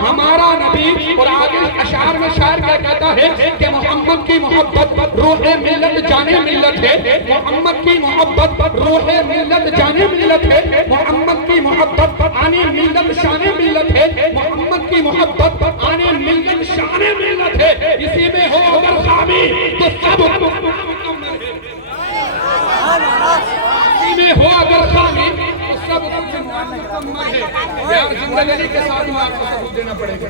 ہمارا نبی، اور آگے اشعار میں شاعر کیا کہتا ہے کہ محمد کی محبت روح ملت جان ملت ہے، محمد کی محبت روح ملت جان ملت ہے، محمد کی محبت آنے ملت شان ملت ہے، محمد کی محبت آنے ملت شان ملت ہے، اسی میں ہو اگر خامی تو سب مکمل ہے، اسی میں ہو اگر خامی تو سب کچھ مکمل ہے۔ یار زندگی علی کے ساتھ میں آپ کو ثبوت دینا پڑے گا،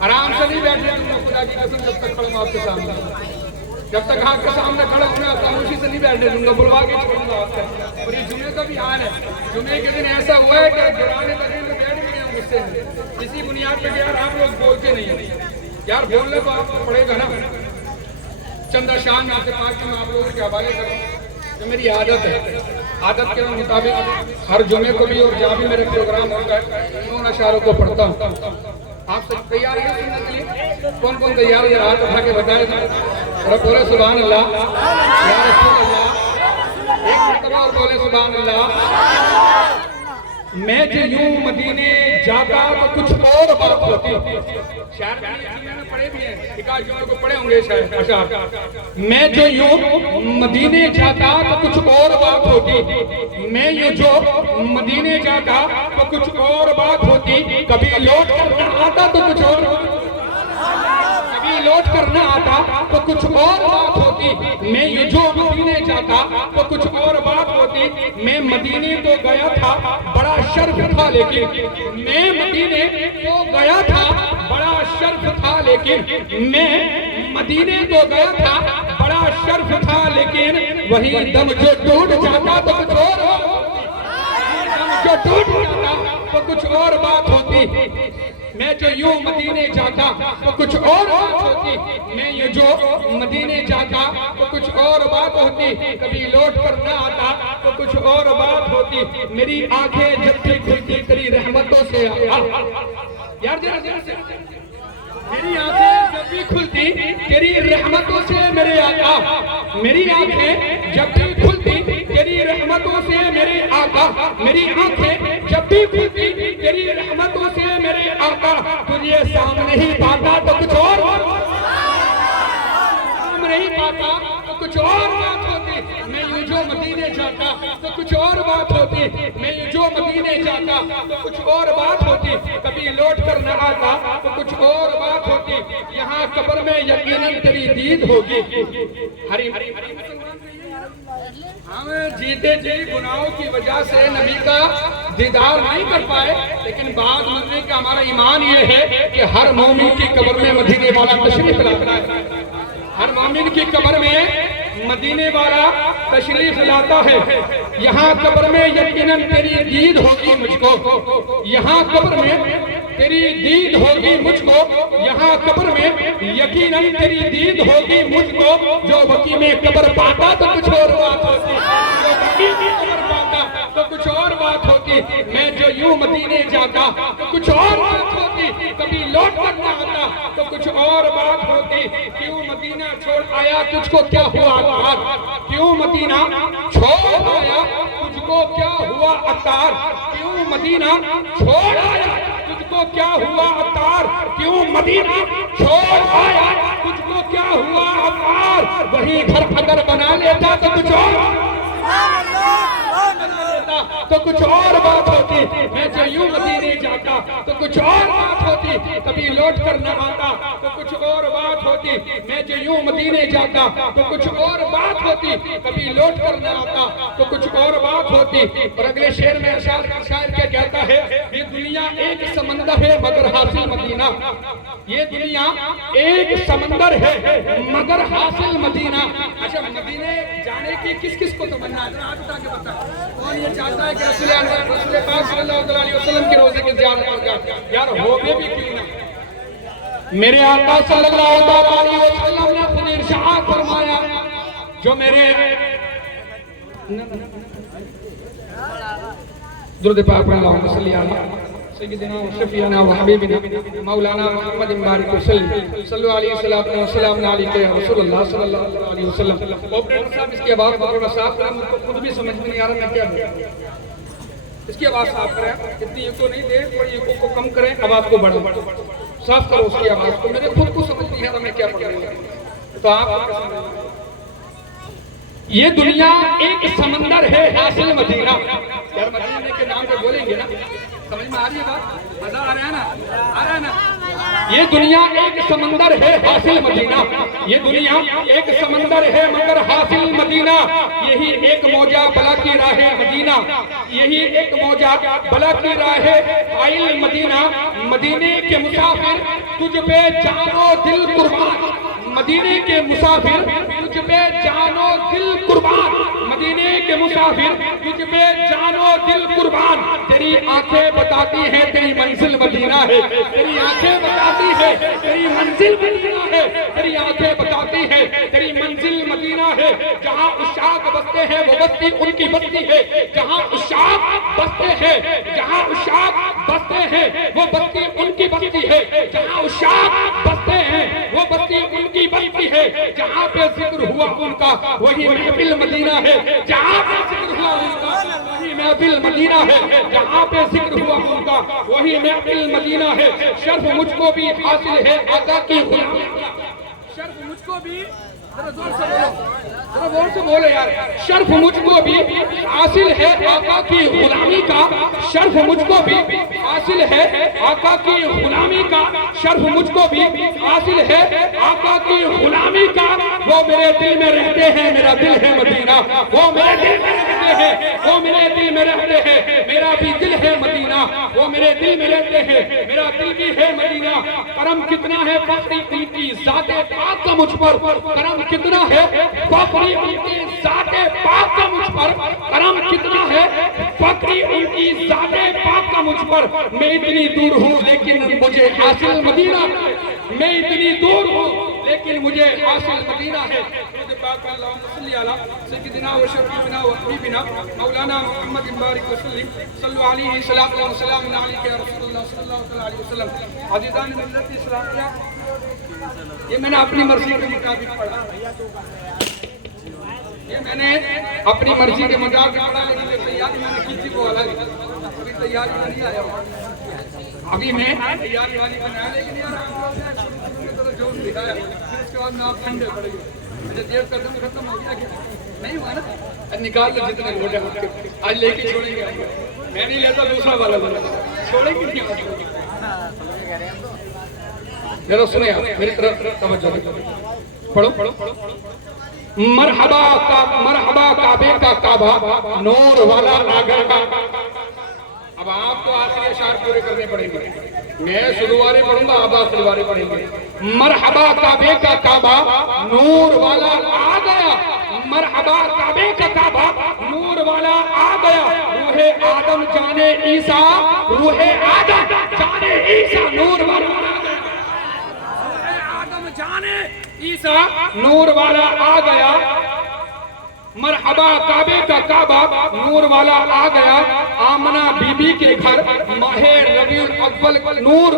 آرام سے نہیں بیٹھنے دوں گا خدا کی قسم جب تک کھڑا ہوں آپ کے سامنے، جب تک آپ کے سامنے کھڑا ہوں میں خاموشی سے نہیں بیٹھنے دوں گا، بلوا کے چھوڑوں گا آپ سے۔ اور یہ جمعے کا بھی حال ہے، جمعے کے دن ایسا ہوا ہے کہ گرانے لگے میں بیٹھ گئے ہوں غصے میں، اسی بنیاد پہ کہ یار آپ لوگ بولتے نہیں ہیں، یار بولنے تو آپ کو پڑے گا نا۔ چند اشعار میں آپ سے پاک میں آپ لوگوں کے حوالے کروں، جو میری عادت ہے، عادت کے مطابق ہر جمعے کو بھی اور جہاں بھی میرے پروگرام ہوتا ہے ان اشعاروں کو پڑھتا ہوں۔ آپ سب تیار ہیں سننے کے لیے؟ کون کون تیار ہے؟ ہاتھ اٹھا کے بتائے اور بولے سبحان اللہ، یا رسول اللہ، ایک مرتبہ اور بولے سبحان اللہ۔ میں جو یوں مدینے جاتا تو کچھ اور بات ہوتی، شاعر میں نے پڑھے بھی ہیں، ایک جمعے کو پڑھے ہوں گے شاید اشعار، میں جو یوں مدینے جاتا تو کچھ اور بات ہوتی، میں یوں جو مدینے جاتا تو کچھ اور بات ہوتی، کبھی لوٹ کر نہ آتا تو کچھ اور، کبھی لوٹ کر نہ آتا تو کچھ اور بات ہوتی، میں یہ جو مدینے جاتا تو کچھ اور بات ہوتی، میں مدینے تو گیا تھا بڑا شرف تھا لیکن، میں مدینے تو گیا تھا بڑا شرف تھا لیکن، میں مدینے تو گیا تھا بڑا شرف تھا لیکن، وہی دم جو ٹوٹ جاتا تو کچھ اور بات ہوتی، جو ٹوٹ جاتا تو کچھ اور بات ہوتی، میں جو یوں مدینے جاتا تو کچھ اور بات ہوتی، میں یہ جو مدینے جاتا تو کچھ اور بات ہوتی، کبھی لوٹ کر نہ آتا تو کچھ اور بات ہوتی، میری آنکھیں جب بھی کھلتی تیری رحمتوں سے یار میری آنکھیں جب بھی کھلتی تیری رحمتوں سے میرے آقا، میری آنکھیں جب بھی کھلتی تیری رحمتوں سے میرے آقا، میری آنکھیں جب بھی کھلتی تیری رحمتوں سے میرے آقا، تجھے سامنے ہی پاتا تو کچھ اور، سامنے ہی پاتا تو کچھ اور بات ہوتی، میں یہ جو مدینے جاتا تو کچھ اور بات ہوتی، میں یہ جو مدینے جاتا تو کچھ اور بات ہوتی، کبھی لوٹ کر نہ آتا تو کچھ اور بات ہوتی، یہاں قبر میں یقیناً تیری دید ہوگی، ہم جیتے جی گناہوں کی وجہ سے نبی کا دیدار نہیں کر پائے، لیکن بعد مرنے کا ہمارا ایمان یہ ہے کہ ہر مومن کی قبر میں مدینے والا تشریف لاتا ہے، ہر مومن کی قبر میں مدینے والا تشریف لاتا ہے، یہاں قبر میں یقیناً تیری دید ہوگی مجھ کو، یہاں قبر میں تیری دید ہوگی مجھ کو، یہاں قبر میں یقیناً تیری دید ہوگی مجھ کو، جو وقی میں قبر پاتا تو کچھ اور بات ہوتی، جو وقی میں قبر پاتا تو کچھ اور بات ہوتی، میں جو یوں مدینے جاتا تو کچھ اور بات ہوتی، کبھی لوٹ کر نہ آتا تو کچھ اور بات ہوتی، کیوں مدینہ چھوڑ آیا تجھ کو کیا ہوا عطار، کیوں مدینہ چھوڑ آیا تجھ کو کیا ہوا عطار، کیوں مدینہ چھوڑ آیا تجھ کو کیا ہوا عطار، کیوں مدینہ چھوڑ آیا تجھ کو کیا ہوا عطار، وہی گھر اگر بنا لیتا تو کچھ اور تو کچھ اور بات ہوتی، میں جو یوں مدینے جاتا تو کچھ اور بات ہوتی، کبھی لوٹ کر نہ آتا تو کچھ اور بات ہوتی، میں جو یوں مدینے جاتا تو کچھ اور بات ہوتی، کبھی لوٹ کر نہ آتا تو کچھ اور بات ہوتی۔ اور اگلے شعر میں شاعر کیا کہتا ہے، یہ دنیا ایک سمندر ہے مگر حاصل مدینہ، یہ دنیا ایک سمندر ہے مگر حاصل مدینہ۔ اچھا مدینے جانے کی کس کس کو تمنا ہے؟ ہاتھ اٹھا کے بتا، کون یہ چاہتا ہے کہ رسول پاک صلی اللہ علیہ وسلم کے روزے کی زیارت ہو جائے؟ یار ہوگے بھی کیوں نہ، میرے آقا صلی اللہ علیہ وسلم نے خود ارشاد فرمایا، جو میرے درود پاک پر اللہم صلی علیہ سیدنا و شفیعنا و حبیبنا مولانا محمد مبارک وسلم صلو علیہ السلام علیکہ رسول اللہ صلی اللہ علیہ وسلم۔ اوپریٹر صاحب اس کی آواز بہت صاف ہے، مجھ کو خود بھی سمجھ میں نہیں آ رہا میں کیا ہوں۔ اس کی آواز صاف کریں، اتنی ایکو نہیں دے، تھوڑی ایکو کو کم کریں، آواز کو بڑھا صاف کرو اس کی آواز کو، میرے خود کو سمجھ نہیں ہے میں کیا پڑھ رہا ہوں، تو آپ یہ دنیا ایک سمندر ہے حاصل مدینہ، یار مدینہ کے نام پہ بولیں گے نا، سمجھ میں آ رہی ہے بات، مزہ آ رہا ہے نا، آ رہا ہے نا؟ یہ دنیا ایک سمندر ہے حاصل مدینہ، یہ دنیا ایک سمندر ہے مگر حاصل مدینہ، یہی ایک موجہ بلا کی راہ مدینہ، یہی ایک موجہ بلا کی راہ آئل مدینہ، مدینے کے مسافر تجھ پہ جان و دل قربان، مدینے کے مسافر تجھ پہ جان و دل قربان، مدینے کے مسافر تجھ پہ جان و دل قربان، تیری آنکھیں بتاتی ہیں تیری منزل مدینہ ہے، تیری آنکھیں بتاتی ہے تیری منزل مدینہ ہے، تیری آنکھیں بتاتی ہے تیری منزل مدینہ ہے، جہاں عشاق بستے ہیں وہ بستی ان کی بستی ہے، جہاں عشاق بستے ہیں، جہاں عشاق بستے ہیں وہ بستی ان کی بستی ہے، جہاں عشاق بستے ہیں وہ بستی ان کی بستی ہے، جہاں پہ ذکر ہوا ان کا وہی محفل مدینہ ہے، جہاں پہ ذکر ہوا ان کا وہی محفل مدینہ ہے، جہاں پہ ذکر ہوا ان کا وہی محفل مدینہ ہے، شرف مجھ کو بھی حاصل ہے آقا کی غلامی کا، شرف مجھ کو بھی ذرا زور سے بولو، ذرا زور سے بولو یار، شرف مجھ کو بھی حاصل ہے آقا کی غلامی کا، شرف مجھ کو بھی حاصل ہے آقا کی غلامی کا، شرف مجھ کو بھی حاصل ہے آقا کی غلامی کا، وہ میرے دل میں رہتے ہیں میرا دل ہے مدینہ، وہ میرے دل میں رہتے ہیں وہ میرے دل میں رہتے ہیں میرا بھی دل ہے مدینہ، وہ میرے دل میں رہتے ہیں میرا دل بھی ہے مدینہ، کرم کتنا ہے فخری ان کی ذات پاک کا مجھ پر، کرم کتنا ہے فخری ان کی ذات پاک کا مجھ پر، کرم کتنا ہے فخری ان کی ذات پاک کا مجھ پر، میں اتنی دور ہوں لیکن مجھے حاصل مدینہ، میں اتنی دور ہوں لیکن مجھے حاصل مدینہ ہے، پاک اللہم صلی علی سیدنا و شفیعنا و حبیبنا مولانا محمد بارک وسلم صلو علیہ صلاۃ و سلام علیک یا رسول اللہ صلی اللہ علیہ وسلم۔ عزیزان ملت اسلامیہ، یہ میں نے اپنی مرضی کے مطابق پڑھا، یہ میں نے اپنی مرضی کے مطابق پڑھا، لیکن یہ تیاری میں نے کی تھی وہ الگ، ابھی تیاری میں نہیں آیا ہوں، ابھی میں تیاری والی بنایا، لیکن یار آپ نے جو دکھایا پھر اس کے بعد میں آپ ٹھنڈے پڑے گئے، مجھے دیر کر دوں ختم ہو گیا کیا نہیں ہوا نا، نکال دو جتنے لوٹے آج لے کے چھوڑیں گے، میں نہیں لیتا دوسرا والا بنا چھوڑیں گے نہیں، ذرا سنیں آپ میری طرف توجہ پڑھو، مرحبا کعبے کا کعبہ نور والا آگر کا، اب آپ کو آخری اشعار پورے کرنے پڑیں گے، میں شروع والے پڑھوں گا آپ آخری والے پڑھیں گے، مرحبا کعبے کا کعبہ نور والا آ گیا، مرحبا کعبے کا کعبہ نور والا آ گیا، روح آدم جانے عیسیٰ، روح آدم جانے عیسیٰ نور والا آ گیا، روح آدم جانے عیسیٰ نور والا آ گیا، مرحبا کعبے کا کعبہ نور والا آ گیا، آمنہ بی بی کے گھر ماہ ربیع الاول نور،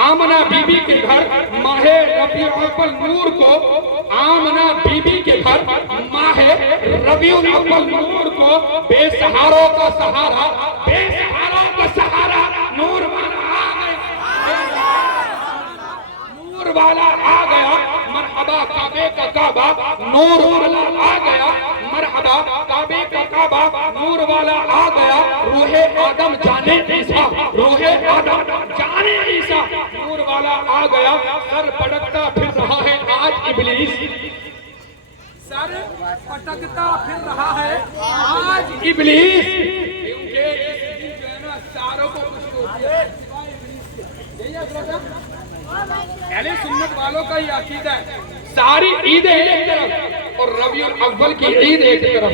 آمنہ بی بی کے گھر ماہ ربیع الاول نور کو، آمنہ بی بی کے گھر ماہ ربیع الاول نور کو، بے سہاروں کا سہارا، بے سہاروں کا سہارا نور والا آ گیا، نور والا آ گیا، مرحبا کعبے کا کعبہ نور والا آ گیا، مرحبا کعبے کا کعبہ نور والا آ گیا، روح آدم جانے عیسیٰ، روح آدم جانے عیسیٰ نور والا آ گیا، سر پٹکتا پھر رہا ہے آج ابلیس، سر پٹکتا پھر رہا ہے آج ابلیس، کیونکہ اس دن جو ہے نا ساروں کو خوش ہوتی ہے، اہل سنت والوں کا یہ عقیدہ ہے، ساری عیدیں ایک طرف اور ربیع الاول کی عید ایک طرف،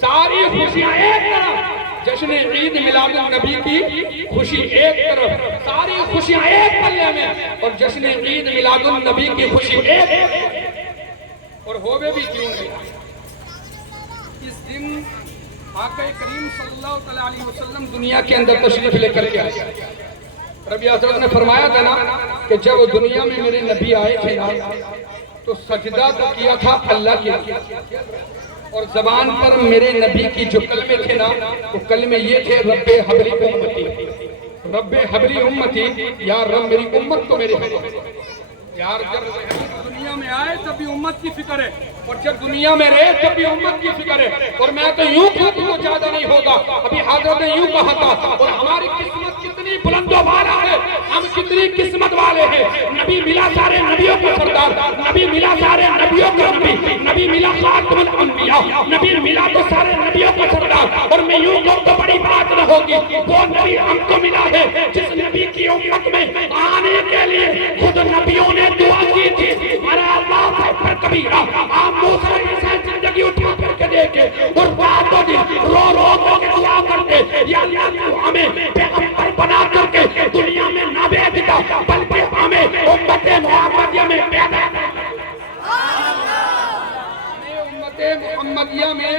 ساری خوشیاں ایک طرف، جشن عید میلاد النبی کی خوشی ایک طرف، ساری خوشیاں ایک پلے میں، اور جشن عید میلاد النبی کی خوشی ایک، اور ہوئے بھی کیوں نہیں، اس دن آقا کریم صلی اللہ علیہ وسلم دنیا کے اندر تشریف لے کر کے آئے، ربی حضرت نے فرمایا تھا نا کہ جب وہ دنیا میں میرے نبی آئے تھے نا تو سجدہ تو کیا تھا اللہ کے لیے، اور زبان پر میرے نبی کی جو کلمے تھے نا، وہ کلمے یہ تھے، رب حبلی امتی، رب حبلی امتی، یا رب میری امت کو میرے حبلی۔ یار جب دنیا میں آئے تب بھی امت کی فکر ہے، اور جب دنیا میں رہے تب بھی امت کی فکر ہے۔ اور میں تو یوں کہوں تو زیادہ نہیں ہوگا، ابھی حضرت نے یوں کہا تھا، اور ہماری قسمت کتنی بلند و بالا ہے، ہم کتنی قسمت والے ہیں۔ نبی ملا سارے نبیوں کا سردار، نبی ملا سارے نبیوں کا نبی، نبی ملا خاتم الانبیاء، نبی ملا تو سارے نبیوں کا سردار۔ اور میں یوں کہوں تو بڑی بات نہ ہوگی، وہ نبی ہم کو ملا ہے جس نبی کی امت میں آنے کے لیے خود نبیوں نے دعا کی تھی، میرا اللہ اکبر کبیرہ۔ آپ موسیٰ عیسیٰ زندگی اٹھا کر کے دیکھے، اور رات و دن رو رو کر کے دعا کرتے، یا اللہ تو ہمیں پیغمبر بنا کر کے دنیا میں نہ بھیج دیتا، بلکہ ہمیں امت محمدیہ میں پیدا امت محمدیہ میں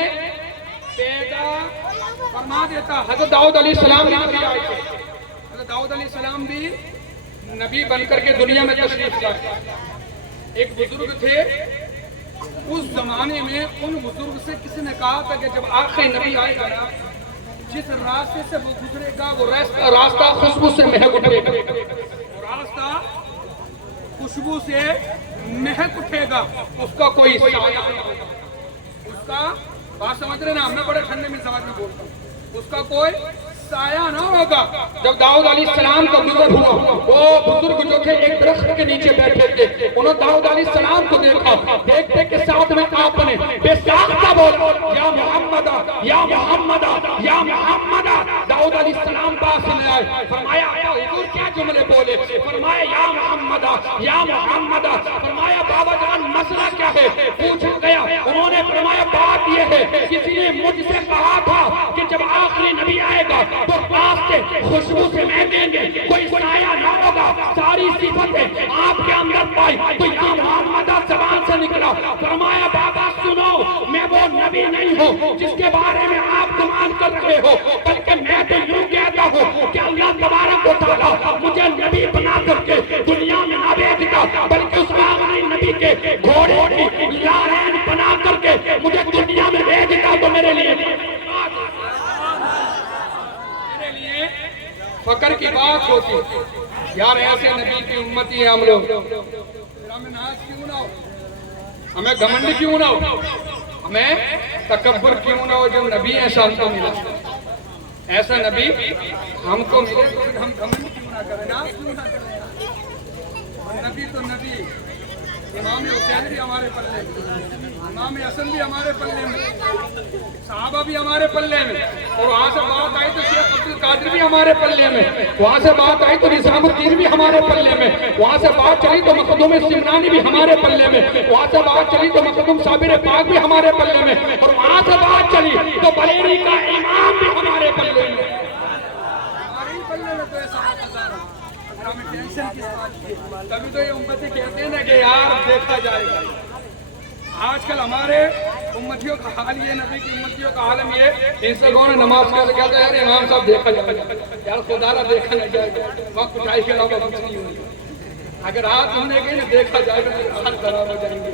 پیدا فرما دیتا۔ حضرت داؤد علیہ السلام بھی نبی آئے تھے، حضرت داؤد علیہ السلام بھی نبی بن کر کے دنیا میں تشریف لائے۔ ایک بزرگ تھے، اس زمانے میں ان بزرگ سے کسی نے کہا تھا کہ جب آخری نبی آئے گا نا، جس راستے سے وہ گزرے گا وہ راستہ خوشبو سے مہک اٹھے گا، راستہ خوشبو سے مہک اٹھے گا، اس کا کوئی سایہ نہیں ہوگا، اس کا بات سمجھ رہے نا، میں بڑے ٹھنڈے میں سمجھ میں بولتا ہوں، اس کا کوئی سایہ نہ ہوگا۔ جب داؤد علیہ السلام کا گزر ہوا، وہ بزرگ جو تھے ایک درخت کے نیچے بیٹھے تھے، انہوں داؤد علیہ السلام کو دیکھا، دیکھتے کے ساتھ میں آپ نے بے ساختہ بولا، یا محمد یا محمد یا محمد۔ داؤد علیہ السلام پاس میں آئے، فرمایا حضور کیا جملے بولے؟ فرمایا یا محمد یا محمد۔ فرمایا بابا جان مسئلہ کیا ہے؟ پوچھا گیا، انہوں نے فرمایا بات یہ ہے، کسی نے مجھ سے کہا تھا کہ جب آخری نبی آئے گا تو راستے خوشبو سے مہکیں گے، کوئی سایہ نہ ہوگا، ساری صفتیں آپ کے اندر پائی، تو یا محمد زبان سے نکلا۔ فرمایا بابا سنو، میں وہ نبی نہیں ہوں جس کے بارے میں آپ گمان کر رہے ہو، بلکہ میں تو یوں کہتا ہوں کہ اللہ تبارک و تعالیٰ مجھے نبی بنا کر کے دنیا میں نہ بھیجتا، بلکہ اس آخری نبی کے گھوڑے کی لارین بنا کر کے مجھے دنیا میں بھیجتا، تو میرے لیے فکر کی بات ہوتی، یار ایسے نبی کی امتی ہیں ہم لوگ، پھر ہمیں ناز کیوں نہ ہو، ہمیں گھمنڈ کیوں نہ ہو، ہمیں تکبر کیوں نہ ہو؟ جو نبی ایسا ہم کو ملا، ایسا نبی ہم کو ملے تو پھر ہم گھمنڈ کیوں نہ کریں، ناز کیوں نہ کریں؟ نبی تو نبی، امام حسین بھی ہمارے پلے میں، امام حسن بھی ہمارے پلے میں، صحابہ بھی ہمارے پلے میں، اور وہاں سے بات آئی تو شیخ عبد القادر بھی ہمارے پلے میں، وہاں سے بات آئی تو نظام الدین بھی ہمارے پلے میں، وہاں سے بات چلی تو مخدوم سمنانی بھی ہمارے پلے میں، وہاں سے بات چلی تو مخدوم صابر پاک بھی ہمارے پلے میں، اور وہاں سے بات چلی تو بریلی کا امام بھی ہمارے پلے میں۔ ہمارے ہی پلے میں تو ایسا نظارہ، اگر ہمیں ٹینشن کس بات کی؟ تبھی تو یہ امتی کہتے ہیں نا کہ یار دیکھا جائے گا۔ آج کل ہمارے امتیوں کا حال یہ، نبی کی امتیوں کا عالم یہ، ان سے لوگوں نے نماز کے کہتے ہیں یار امام صاحب دیکھا جائے گا، یار خدا نہ دیکھا نہ جائے گا، وقت اٹھائی کے علاوہ کچھ نہیں ہوگا۔ اگر آپ ہونے گئے نا دیکھا جائے گا تو حال خراب ہو جائیں گے۔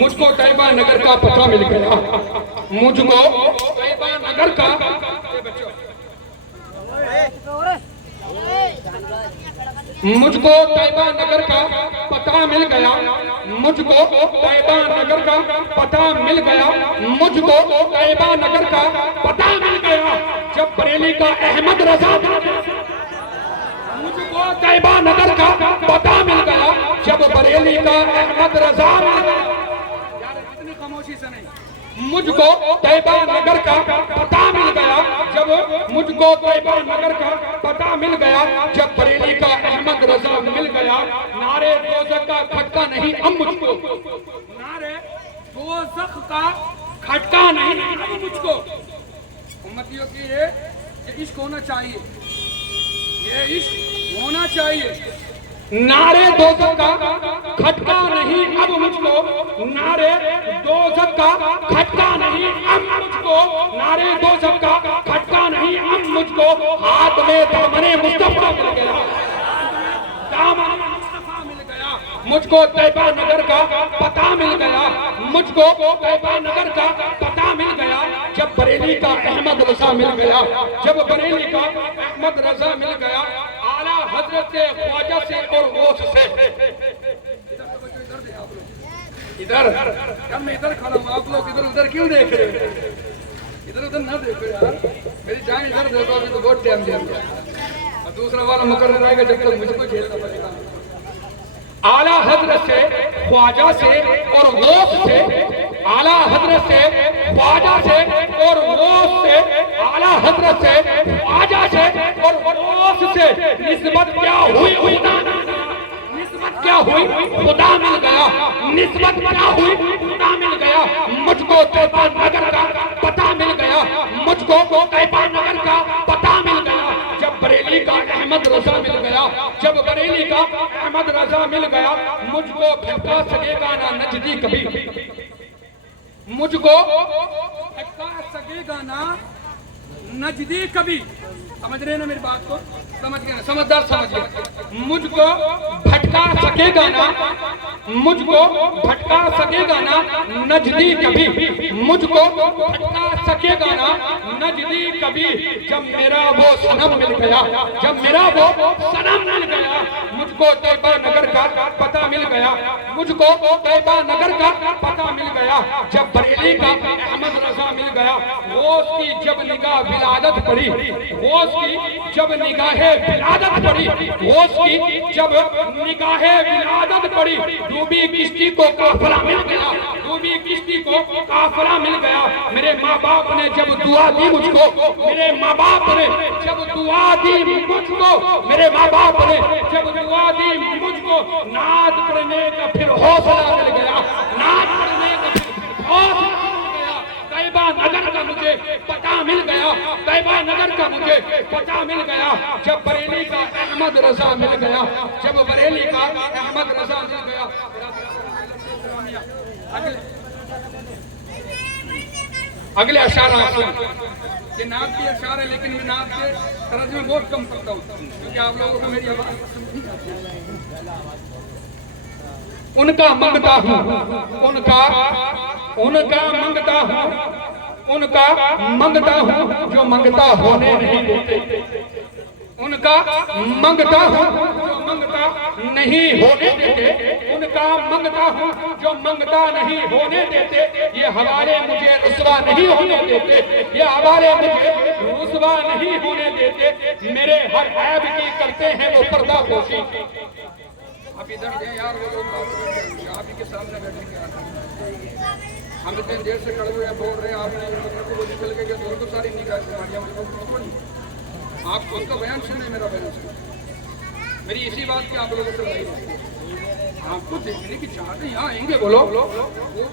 مجھ کو طیبہ نگر کا پتہ مل گیا، مجھ کو طیبہ نگر کا مجھ کو طیبہ نگر کا پتہ مل گیا، مجھ کو طیبہ نگر کا پتہ مل گیا، مجھ کو طیبہ نگر کا پتہ مل گیا، جب بریلی کا احمد رضا، مجھ کو طیبہ نگر کا پتہ مل گیا، جب بریلی کا احمد رضا، یار اتنی خاموشی سے نہیں، مجھ کو طیبہ نگر کا پتہ مل گیا، جب مجھ کو طیبہ نگر کا پتہ مل گیا، جب بریلی کا احمد رضا مل گیا، نعرے دوزخ کا کھٹکا نہیں اب مجھ کو، نعرے دوزخ کا کھٹکا نہیں اب مجھ کو۔ امتیوں کی یہ عشق ہونا چاہیے، یہ عشق ہونا چاہیے۔ نعرے دوزخ کا کھٹکا نہیں اب مجھ کو، نعرے دوزخ کا کھٹکا نہیں اب مجھ کو، نعرے دوزخ کا کھٹکا نہیں اب مجھ کو، ہاتھ میں دامن مصطفیٰ مل گیا، دامن مصطفیٰ مل گیا، مجھ کو طیبہ نگر کا پتہ مل گیا، مجھ کو طیبہ نگر کا پتہ بریلی کا احمد رضا مل گیا، جب بریلی کا احمد رضا مل گیا، اعلیٰ حضرت خواجہ سے اور غوث سے، ادھر میں ادھر کھڑا ہوں، آپ لوگ ادھر ادھر کیوں دیکھ رہے ہیں؟ ادھر ادھر نہ دیکھو یار، میری جان ادھر دیکھو، ابھی تو بہت ٹائم دیا اور دوسرا والا مقرر رہے گا جب تک مجھ کو جھیلنا پڑے گا۔ اعلیٰ حضرت سے خواجہ سے اور غوث سے، اعلیٰ حضرت سے خواجہ سے اور غوث سے، اعلیٰ حضرت سے خواجہ سے اور غوث سے نسبت کیا ہوئی؟ نسبت کیا ہوئی؟ خدا مل گیا، نسبت کیا ہوئی؟ خدا مل گیا، مجھ کو طیبہ نگر کا پتہ مل گیا، مجھ کو طیبہ نگر کا پتہ مل گیا، جب بریلی کا احمد رضا مل گیا، جب بریلی کا احمد رضا مل گیا، مجھ کو بھٹکا سکے گا نہ نجدی کبھی، مجھ کو بھٹکا سکے گا نہ نجدی کبھی، سمجھ رہے ہیں نا میری بات کو؟ سمجھ گئے نا؟ سمجھدار سمجھ گئے؟ مجھ کو بھٹکا سکے گا نا، مجھ کو بھٹکا سکے گا نا نجدی کبھی، مجھ کو بھٹکا سکے گا نا نجدی کبھی، جب میرا وہ صنم مل گیا، جب میرا وہ صنم مل گیا، مجھ کو طیبہ نگر کا پتہ مل گیا، مجھ کو طیبہ نگر کا پتہ مل گیا، جب بریلی کا احمد رضا مل گیا، غوث کی جب نگاہ ولادت پڑی، غوث کی جب نگاہ ولادت پڑی، غوث کی جب نگاہ ولادت پڑی، ڈوبی کشتی کو قافلہ مل گیا، ڈوبی کشتی کو قافلہ مل گیا، میرے ماں باپ نے جب دعا دی مجھ کو، میرے ماں باپ نے جب دعا دی مجھ کو، میرے ماں باپ نے جب دعا دی مجھ کو، نعت پڑھنے کا پھر حوصلہ مل گیا، نعت پڑھنے کا پھر حوصلہ مل گیا، طیبہ نگر کا مجھے پتہ مل گیا، طیبہ نگر کا مجھے پتہ مل گیا، جب بریلی کا احمد رضا مل گیا، جب بریلی کا احمد رضا مل گیا۔ اگلے اشعار آپ سنیں، یہ نعت کی اشعار ہے لیکن میں نعت کے ترجمے بہت کم کرتا ہوں کیونکہ آپ لوگوں کو میری آواز پسند نہیں آتی۔ ان کا منگتا ہوں، ان کا منگتا ہوں، ان کا منگتا ہوں جو منگتا ہونے نہیں دیتے، ان کا منگتا ہوں جو منگتا نہیں ہونے دیتے، ان کا منگتا ہوں جو منگتا نہیں ہونے دیتے، یہ حوالے مجھے رسوا نہیں ہونے دیتے، یہ حوالے مجھے رسوا نہیں ہونے دیتے، میرے ہر عیب کی کرتے ہیں وہ پردہ پوشی۔ آپ ادھر دیں یار، وہ لوگ آپ ہی کے سامنے بیٹھے گے، ہم اتنے دیر سے کھڑے ہوئے بول رہے ہیں، آپ نے وہ نکل گئے کہ دور کو ساری نکال کے آپ کو اس کا بیان سنیں، میرا بیان سنیں، میری اسی بات کی آپ لوگوں سے نہیں ہے، آپ کو دیکھنے کی چاہتے ہیں، یہاں آئیں گے بولو، وہ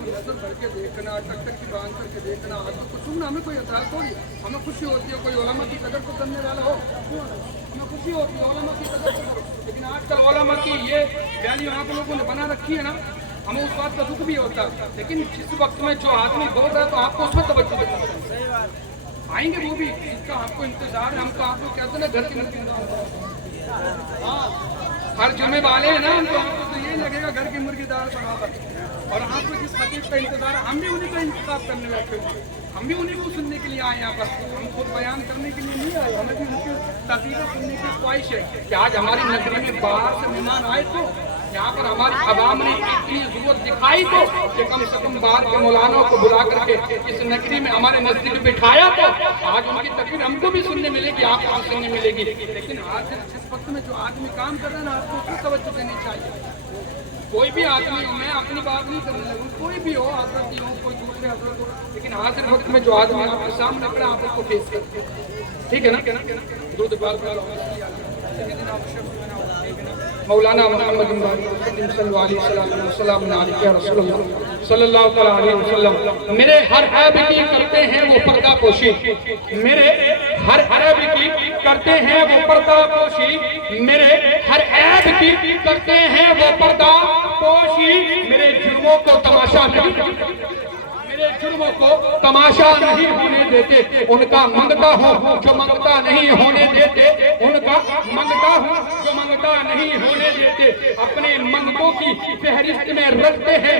نظر بڑھ کے دیکھنا، ٹک ٹک کی باندھ کر کے دیکھنا، آدھوں کو سننا، ہمیں کوئی اعتراض تھوڑی، ہمیں خوشی ہوتی ہے کوئی علماء کی قدر کو کرنے والا ہو، ہمیں خوشی ہوتی ہے علماء کی قدر کو، لیکن آج کل علماء کی یہ ویلیو آپ لوگوں نے بنا رکھی ہے نا، ہمیں اس بات کا دکھ بھی ہوتا ہے، لیکن جس وقت میں جو آدمی بول رہا ہے تو آپ کو اس میں توجہ دینا ہے، آئیں گے وہ بھی، اس کا آپ کو انتظار ہے، ہم کو آپ کو کہتے ہیں گھر کی مرغی، ہر جمعے والے ہیں نا، ہم کو آپ کو تو یہی لگے گا گھر کی مرغی دار برابر، اور آپ کو جس خطیب کا انتظار ہے، ہم بھی انہیں کا انتخاب کرنے بیٹھے ہوئے، ہم بھی انہیں کو سننے کے لیے آئے یہاں پر، ہم خود بیان کرنے کے لیے نہیں آئے، ہمیں بھی ان کی تقریریں سننے کی خواہش ہے کہ آج ہماری نگری میں باہر سے مہمان آئے تو یہاں پر ہماری عوام نے اتنی ضرورت دکھائی تو کہ کم سے کم باہر کے مولانوں کو بلا کر کے اس نگری میں ہمارے نزدیک بٹھایا تو آج ان کی تقریر ہم کو بھی سننے ملے گی، آپ کو سننے ملے گی، لیکن آج جس وقت میں جو آدمی کام کر رہا ہے نا، آپ کو اس کی توجہ دینی چاہیے، کوئی بھی آدمی ہو، میں اپنی بات نہیں کرنے لگوں، کوئی بھی ہو، حضرت ہی ہو، کوئی دوسرے حضرت ہو، لیکن حاضر وقت میں جو آدمی آپ کے سامنے کھڑا آپ اس کو فیس کرتے ہیں، ٹھیک ہے نا؟ درود پاک مولانا محمد صلی اللہ علیہ وسلم، میرے ہر عیب کی کرتے ہیں وہ پردہ پوشی، میرے ہر عیب کی کرتے ہیں وہ پردہ پوشی، میرے ہر عیب کی کرتے ہیں وہ پردہ پوشی، میرے جرموں کو تماشا نہیں، میرے جرموں کو تماشا نہیں ہونے دیتے، ان کا منگتا ہوں جو منگتا نہیں ہونے دیتے، ان کا منگتا ہوں جو منگتا نہیں ہونے دیتے، اپنے منگتوں کی فہرست میں رکھتے ہیں